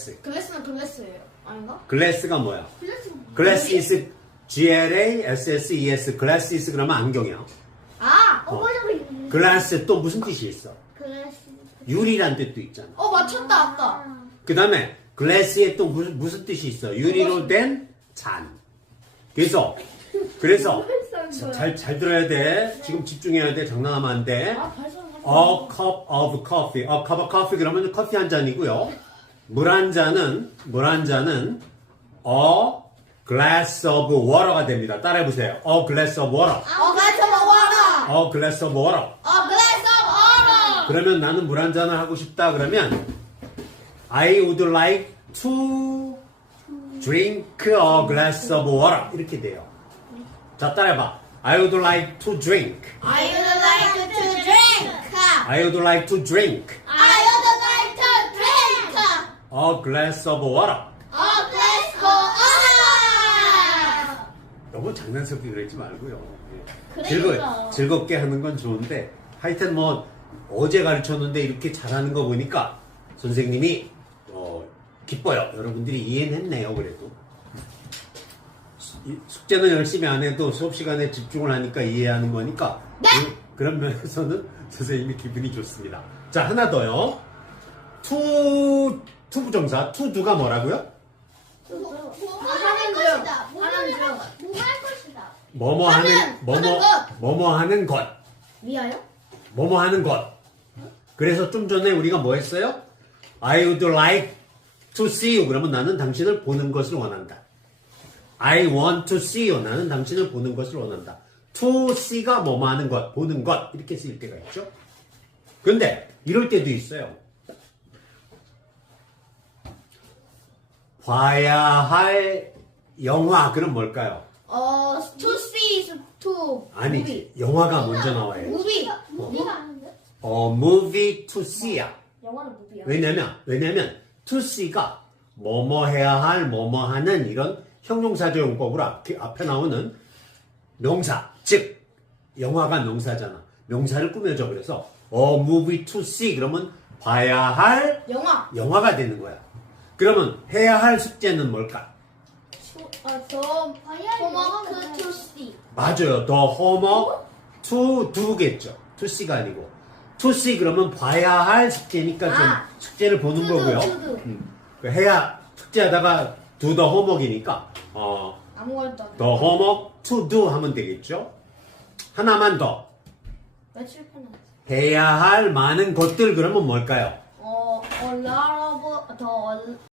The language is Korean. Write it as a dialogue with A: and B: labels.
A: 글래스는 글래스예요. 아닌가?
B: 글래스가 뭐야?
A: 글래스.
B: 글래스 is G-L-A-S-S-E-S 글래스 그러면 안경이야.
A: 아,
C: 맞아.
B: 글래스 또 무슨 뜻이 있어?
C: 글래스.
B: 유리란 뜻도 있잖아.
A: 맞췄다 아까.
B: 그 다음에 글래스에 또 무슨 뜻이 있어? 유리로 된 잔. 그래서 잘 들어야 돼. 지금 집중해야 돼. 장난하면 안 돼.
A: 발성.
B: A cup of coffee. A cup of coffee 그러면 커피 한 잔이고요. 물 한 잔은 a glass of water가 됩니다. 따라해보세요. A glass of water.
A: 글래스 와라.
B: A glass of water.
A: 글래스 와라.
B: 그러면 나는 물 한 잔을 하고 싶다 그러면 I would like to drink a glass of water 이렇게 돼요. 자 따라해봐. I would like to drink.
A: I would like to drink.
B: I would like to drink
A: I would like to drink.
B: a glass of water.
A: 글래스 와라.
B: 너무 장난스럽게 그러지 말고요. 예.
A: 그러니까.
B: 즐겁게 하는 건 좋은데 하여튼 뭐 어제 가르쳤는데 이렇게 잘하는 거 보니까 선생님이 기뻐요. 여러분들이 이해는 했네요. 그래도 숙제는 열심히 안 해도 수업 시간에 집중을 하니까 이해하는 거니까 그런 면에서는 선생님이 기분이 좋습니다. 자 하나 더요. to 부정사 to do가 뭐라고요?
A: 하는 것이다. 하는 중.
C: 뭐할 것이다.
B: 뭐뭐 하는 뭐뭐 하는 것.
A: 미아요?
B: 뭐뭐 하는 것. 그래서 좀 전에 우리가 뭐 했어요? I would like to see you. 그러면 나는 당신을 보는 것을 원한다. I want to see you. 나는 당신을 보는 것을 원한다. To see가 뭐뭐 하는 것, 보는 것 이렇게 쓰일 때가 있죠. 근데 이럴 때도 있어요. 봐야 할 영화 그럼 뭘까요?
A: to see is to.
B: 아니지. 영화가 먼저 나와요.
A: movie.
C: 무비가 아는데?
B: movie to see야.
A: 영화는 movie야.
B: 왜냐면 to see가 뭐뭐 해야 할 뭐뭐 하는 이런 형용사조 용법으로 앞에 나오는 명사 즉 영화가 명사잖아. 명사를 꾸며줘. 그래서 movie to see 그러면 봐야 할 영화가 되는 거야. 그러면 해야 할 숙제는 뭘까?
A: homework to see.
B: 맞아요. The homework to do겠죠. to see가 아니고 to see 그러면 봐야 할 숙제니까 좀 숙제를 보는 거고요. 해야 숙제하다가 do the homework이니까
A: 아무것도 안 해.
B: the homework to do 하면 되겠죠. 하나만 더
A: 며칠 편
B: 해야 할 많은 것들 그러면 뭘까요?
A: a lot of the